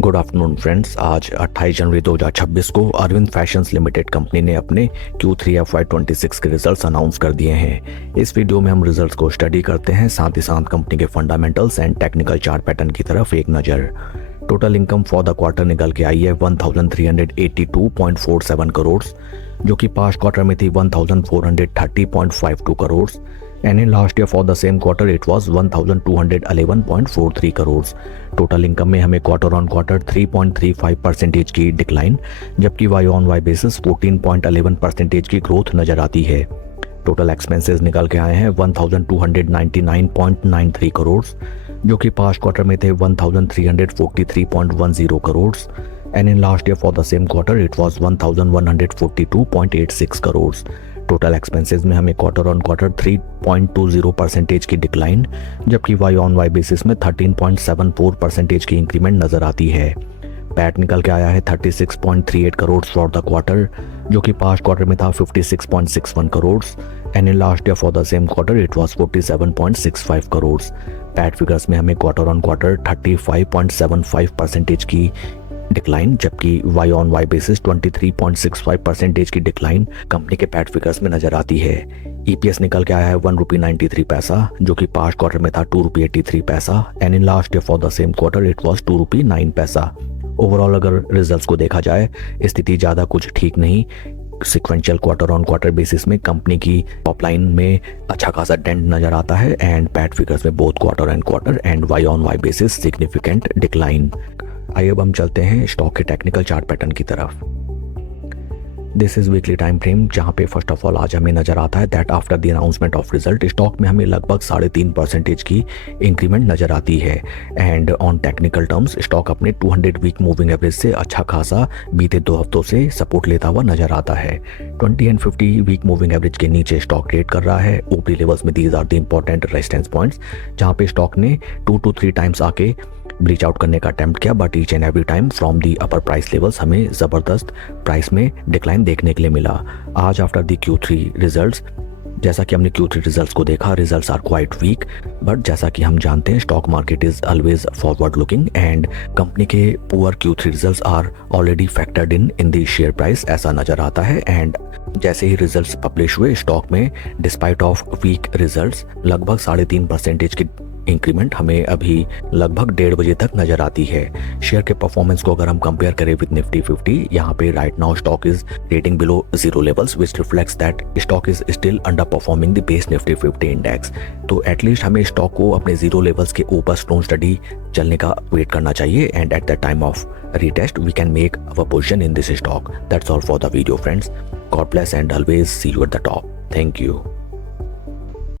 Good afternoon friends. आज 28 जनवरी 2026 को Arvind fashions limited company ने अपने Q3 FY26 के रिजल्ट्स अनाउंस कर दिए हैं। इस वीडियो में हम रिजल्ट्स को स्टडी करते हैं, साथ ही साथ कंपनी के fundamentals and technical chart pattern की तरफ एक नज़र। Total income for the quarter निकल के आई है 1382.47 करोड़, जो कि पास्ट क्वार्टर में थी 1430.52 crore and in last year for the same quarter it was 1211.43 crore. Total income में हमें क्वार्टर ऑन क्वार्टर 3.35% की डिक्लाइन, जबकि वाई ऑन वाई बेसिस 14.11% की ग्रोथ नजर आती है। टोटल एक्सपेंसेस निकल के आए हैं 1299.93 करोड़, जो कि पास्ट क्वार्टर में थे 1343.10 crore and in last year for the same quarter it was 1142.86 crore. Total expenses में हमें क्वार्टर ऑन क्वार्टर 3.20% की डिक्लाइन, जबकि वाई ऑन वाई बेसिस में 13.74% की इंक्रीमेंट नजर आती है। पैट निकल के आया है 36.38 करोड़ फॉर द क्वार्टर, जो कि पास्ट क्वार्टर में था 56.61 crore and in last year for the same quarter it was 47.65 crore. PAT figures में हमें क्वार्टर ऑन क्वार्टर 35.75% की डिक्लाइन, जबकि वाई ऑन वाई बेसिस 23.65% की डिक्लाइन कंपनी के पैट फिगर्स में नजर आती है। ईपीएस निकल के आया है 1 रुपी 93 पैसा, जो कि पास्ट क्वार्टर में था 2 रुपी 83 पैसा and in last year for the same quarter it was 2 रुपी 9 पैसा। ओवरऑल अगर रिजल्ट्स को देखा जाए, स्थिति ज़्यादा कुछ ठीक नहीं। Sequential quarter on quarter basis में कंपनी की टॉप लाइन में अच्छा खासा डेंट नजर आता है एंड पैट फिगर्स में both quarter and Y on Y basis significant decline. आइए अब हम चलते हैं स्टॉक के टेक्निकल चार्ट पैटर्न की तरफ। This is weekly time frame, जहां पे फर्स्ट ऑफ ऑल आज हमें नजर आता है that after the announcement of result stock में हमें लगभग 3.5% की इंक्रीमेंट नजर आती है and on technical terms stock अपने 200 वीक मूविंग एवरेज से अच्छा खासा बीते 2 हफ्तों से सपोर्ट लेता हुआ नजर आता है। 20 एंड 50 वीक मूविंग एवरेज के नीचे स्टॉक ट्रेड कर रहा है। ऊपरी लेवल्स में these are the important resistance points, जहां पे स्टॉक ने 2 to 3 टाइम्स आके ब्रीच आउट करने का अटेम्प्ट किया, but each and every time from the upper price levels हमें ज़बरदस्त प्राइस में डिक्लाइन देखने के लिए मिला। आज आफ्टर दी Q3 रिजल्ट्स, जैसा कि हमने Q3 रिजल्ट्स को देखा, results are quite weak, but जैसा कि हम जानते हैं stock market is always forward looking and company के poor Q3 results are already factored in the share price, ऐसा नजर आता है। एंड जैसे ही रिजल्ट्स पब्लिश हुए, स्टॉक में डिस्पाइट ऑफ वीक रिजल्ट्स लगभग 3.5% की इंक्रीमेंट हमें अभी लगभग 1:30 बजे तक नजर आती है। शेयर के परफॉर्मेंस को अगर हम कंपेयर करें विद निफ्टी 50, यहाँ पे right now stock is rating below 0 levels, which reflects that stock is still under performing the base Nifty 50 index. तो एटलीस्ट हमें स्टॉक को अपने 0 लेवल्स के ऊपर स्ट्रॉन्ग स्टडी चलने का वेट करना चाहिए and at the time of retest we can make our position in this stock. That's all for the video friends. God bless and always see you at the top. Thank you.